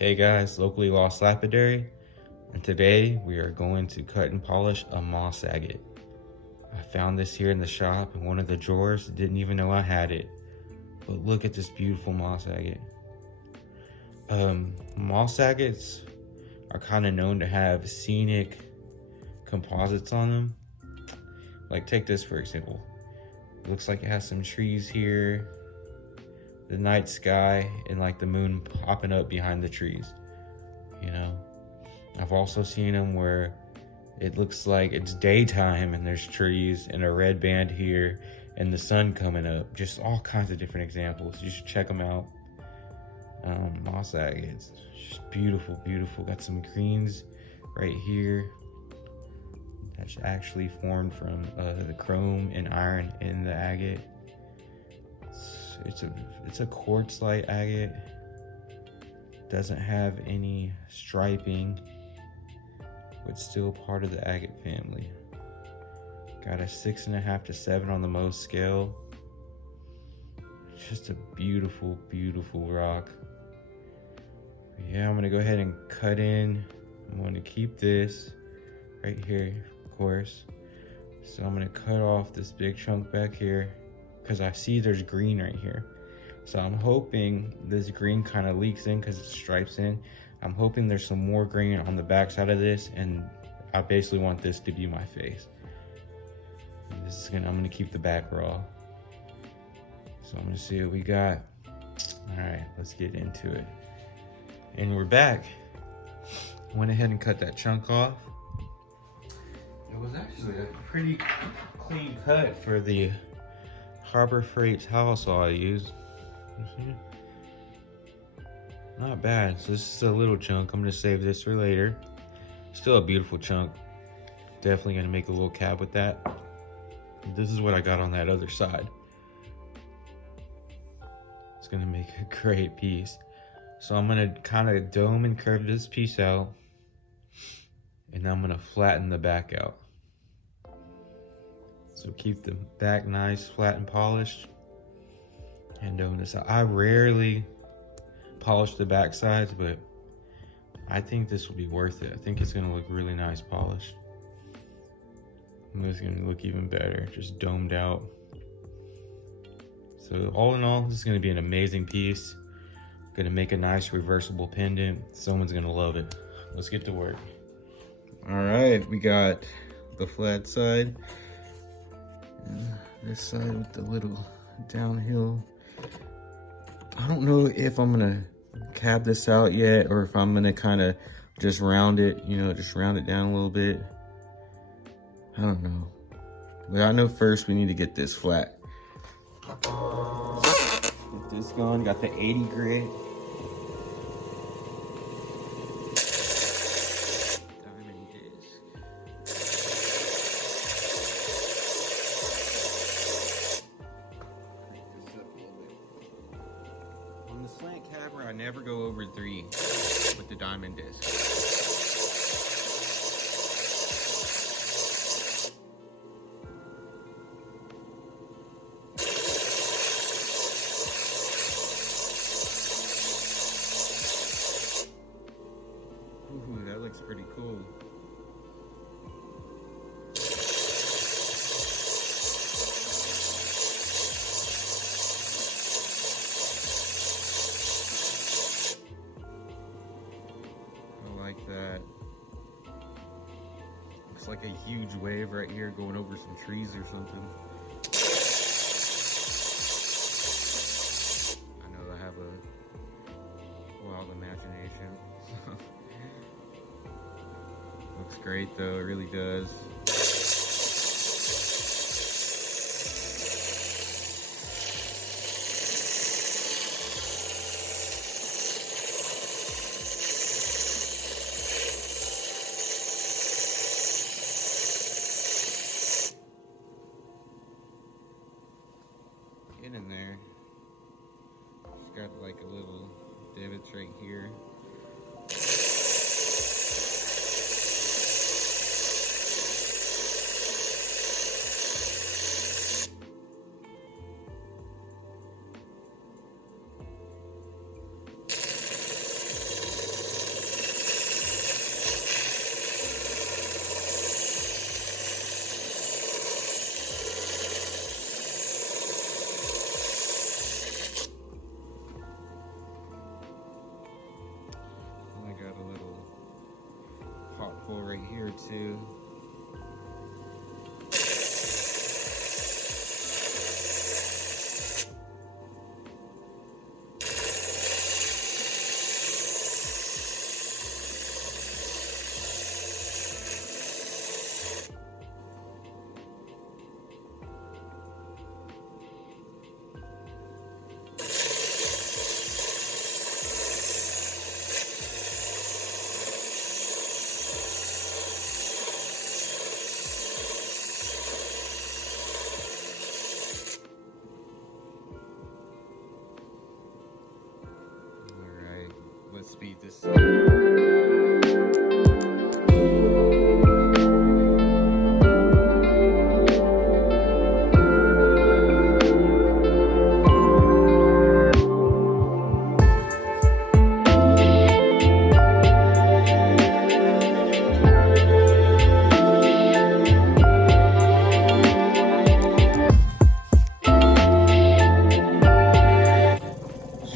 Hey guys, locally lost lapidary, and today we are going to cut and polish a Moss Agate. I found this here in the shop in one of the drawers, didn't even know I had it. But look at this beautiful Moss Agate. Moss Agates are kind of known to have scenic composites on them. Like take this for example. It looks like it has some trees here, the night sky, and like the moon popping up behind the trees, you know. I've also seen them where it looks like it's daytime and there's trees and a red band here and the sun coming up. Just all kinds of different examples. You should check them out. Moss Agate, it's just beautiful, beautiful. Got some greens right here that's actually formed from the chrome and iron in the agate. It's a quartz light agate. Doesn't have any striping, but still part of the agate family. Got a 6.5 to 7 on the Mohs scale. Just a beautiful, beautiful rock. But yeah, I'm gonna go ahead and cut in. I'm gonna keep this right here, of course. So I'm gonna cut off this big chunk back here, because I see there's green right here. So I'm hoping this green kind of leaks in because it stripes in. I'm hoping there's some more green on the back side of this, and I basically want this to be my face. I'm gonna keep the back raw. So I'm gonna see what we got. All right, let's get into it. And we're back. Went ahead and cut that chunk off. It was actually a pretty clean cut for the Harbor Freight towel saw I used. Not bad. So this is a little chunk. I'm gonna save this for later. Still a beautiful chunk. Definitely gonna make a little cab with that. This is what I got on that other side. It's gonna make a great piece. So I'm gonna kind of dome and curve this piece out, and I'm gonna flatten the back out. So keep the back nice, flat and polished, and dome this out. I rarely polish the back sides, but I think this will be worth it. I think it's gonna look really nice polished. And it's gonna look even better, just domed out. So all in all, this is gonna be an amazing piece. Gonna make a nice reversible pendant. Someone's gonna love it. Let's get to work. All right, we got the flat side. And this side with the little downhill. I don't know if I'm gonna cab this out yet, or if I'm gonna kind of just round it, you know, just round it down a little bit. I don't know. But I know first we need to get this flat. Get this going, got the 80 grit. On the slant cabber, I never go over 3 with the diamond disc. Ooh, that looks pretty cool. Like that. Looks like a huge wave right here going over some trees or something. I know I have a wild imagination. Looks great though, it really does. In there, it's got like a little divots right here. cool right here too. Let's speed this up.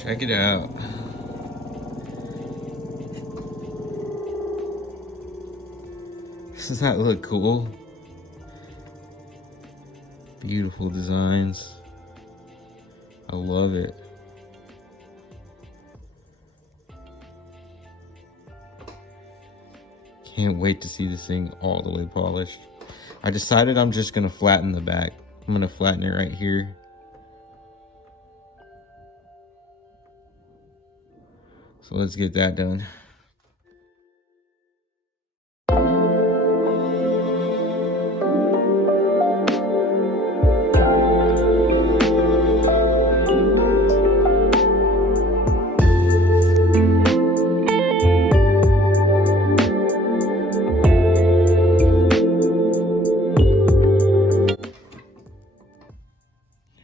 Check it out. Doesn't that look cool? Beautiful designs. I love it. Can't wait to see this thing all the way polished. I decided I'm just gonna flatten the back. I'm gonna flatten it right here. So let's get that done.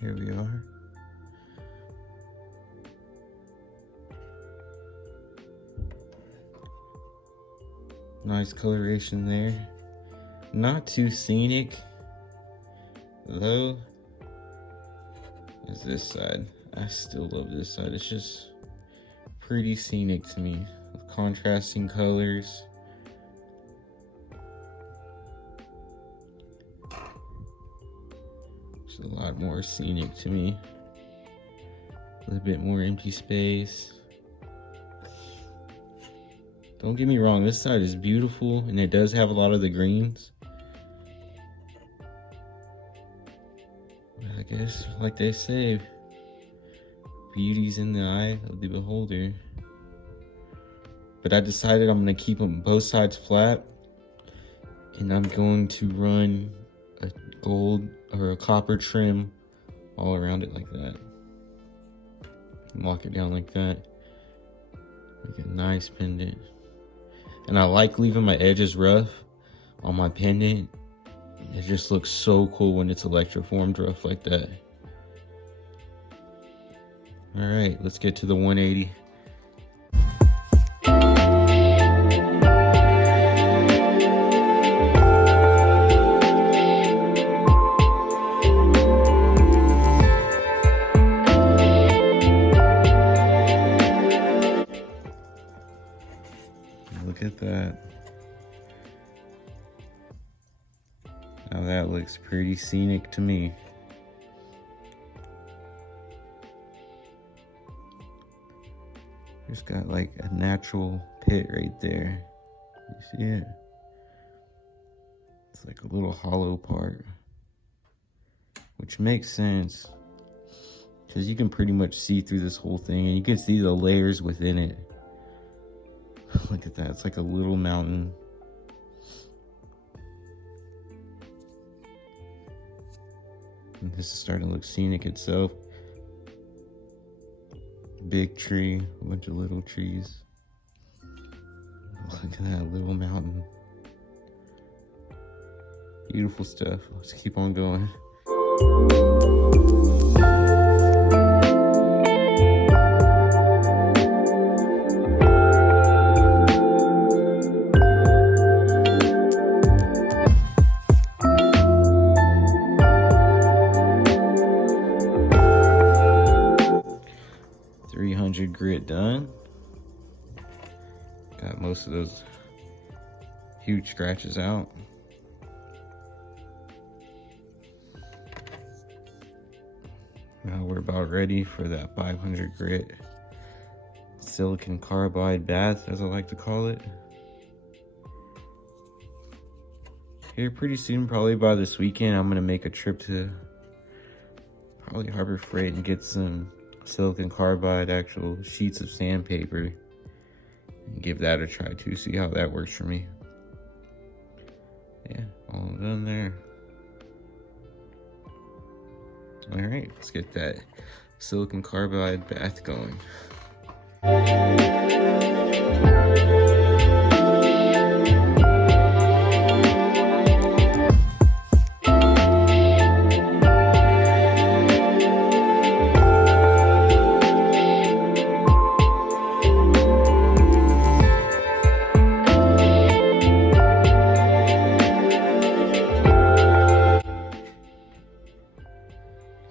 Here we are. Nice coloration there. Not too scenic, though, as this side. I still love this side. It's just pretty scenic to me, with contrasting colors. It's a lot more scenic to me. A little bit more empty space. Don't get me wrong, this side is beautiful and it does have a lot of the greens. But I guess, like they say, beauty's in the eye of the beholder. But I decided I'm gonna keep them both sides flat, and I'm going to run a gold or a copper trim all around it like that. Lock it down like that. Make a nice pendant. And I like leaving my edges rough on my pendant. It just looks so cool when it's electroformed rough like that. All right, let's get to the 180. Look at that. Now that looks pretty scenic to me. Just got like a natural pit right there. You see it? It's like a little hollow part, which makes sense because you can pretty much see through this whole thing and you can see the layers within it. Look at that, it's like a little mountain. And this is starting to look scenic itself. Big tree, a bunch of little trees. Look at that little mountain. Beautiful stuff. Let's keep on going. Grit done. Got most of those huge scratches out. Now we're about ready for that 500 grit silicon carbide bath, as I like to call it. Here pretty soon, probably by this weekend, I'm gonna make a trip to probably Harbor Freight and get some silicon carbide actual sheets of sandpaper and give that a try too, see how that works for me. Yeah, all done there. All right, let's get that silicon carbide bath going.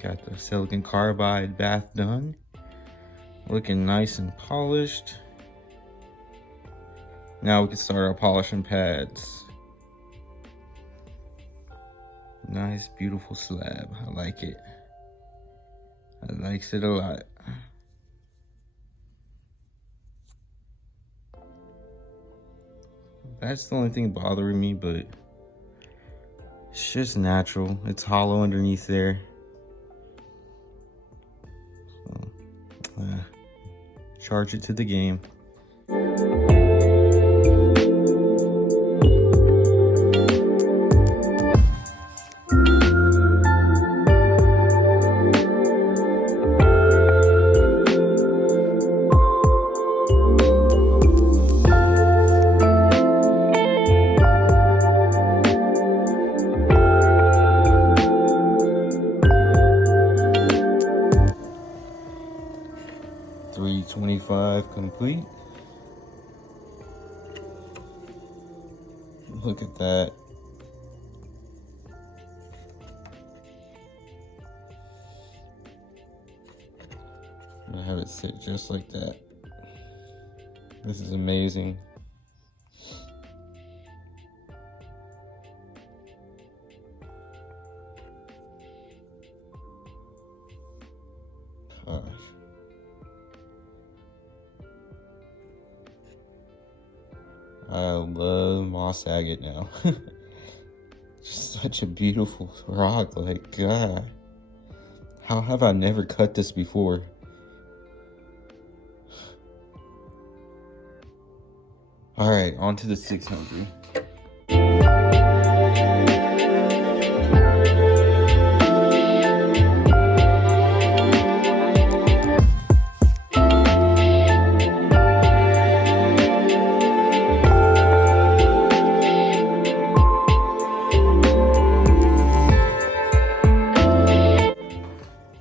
Got the silicon carbide bath done. Looking nice and polished. Now we can start our polishing pads. Nice, beautiful slab. I like it. I likes it a lot. That's the only thing bothering me, but it's just natural. It's hollow underneath there. Charge it to the game. .325 complete. Look at that. I'm gonna have it sit just like that. This is amazing. Gosh. I love Moss Agate now. Just such a beautiful rock, like, God. How have I never cut this before? All right, on to the 600.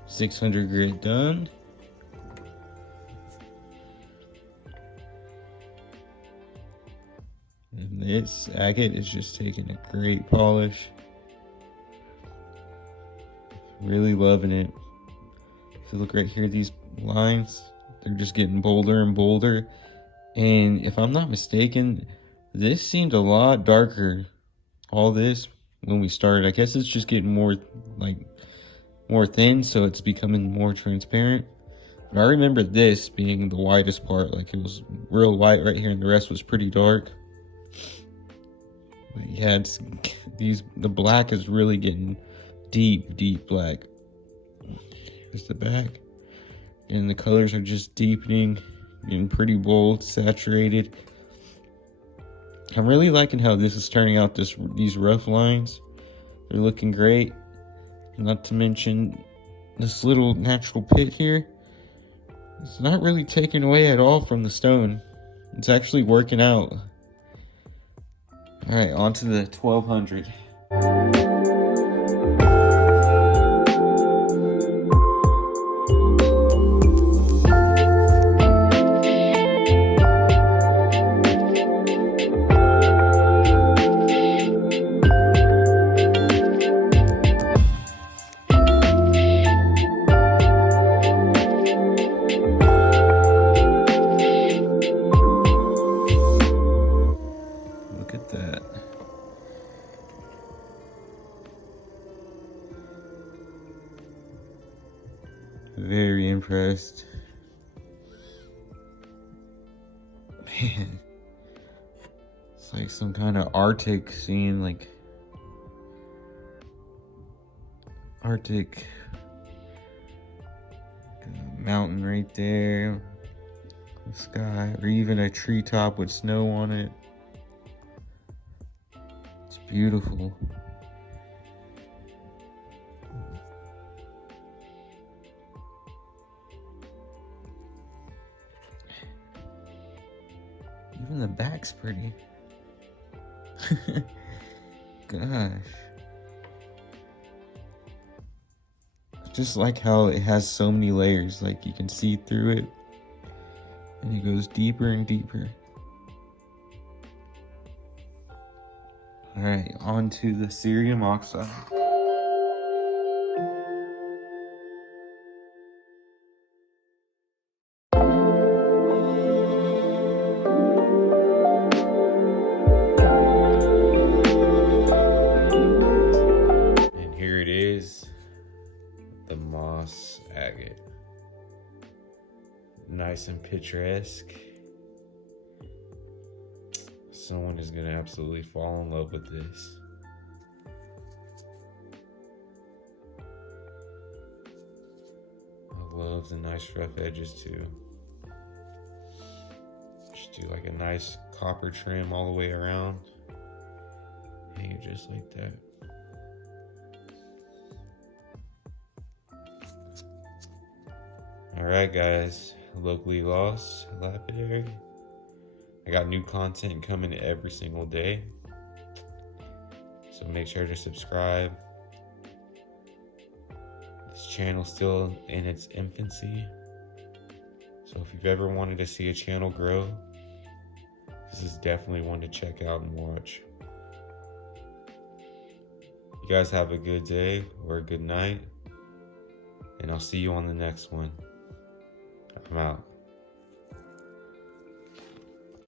.600 grit done. And this agate is just taking a great polish. Really loving it. If you look right here, these lines, they're just getting bolder and bolder. And if I'm not mistaken, this seemed a lot darker, all this, when we started. I guess it's just getting more thin, so it's becoming more transparent. But I remember this being the whitest part, like it was real white right here and the rest was pretty dark. But yeah, the black is really getting deep black. Here's the back. And the colors are just deepening, getting pretty bold, saturated. I'm really liking how this is turning out, these rough lines. They're looking great. Not to mention this little natural pit here. It's not really taken away at all from the stone. It's actually working out. All right, on to the 1200. Look at that. forest. Man, it's like some kind of Arctic scene, like Arctic mountain right there, the sky, or even a treetop with snow on it. It's beautiful. Even the back's pretty. Gosh. Just like how it has so many layers, like you can see through it and it goes deeper and deeper. All right, on to the cerium oxide. And here it is, the Moss Agate. Nice and picturesque. Someone is gonna absolutely fall in love with this. I love the nice rough edges too. Just do like a nice copper trim all the way around. Hang it just like that. Alright guys, locally lost lapidary. I got new content coming every single day, so make sure to subscribe. This channel's still in its infancy, so if you've ever wanted to see a channel grow, this is definitely one to check out and watch. You guys have a good day or a good night, and I'll see you on the next one. I'm out.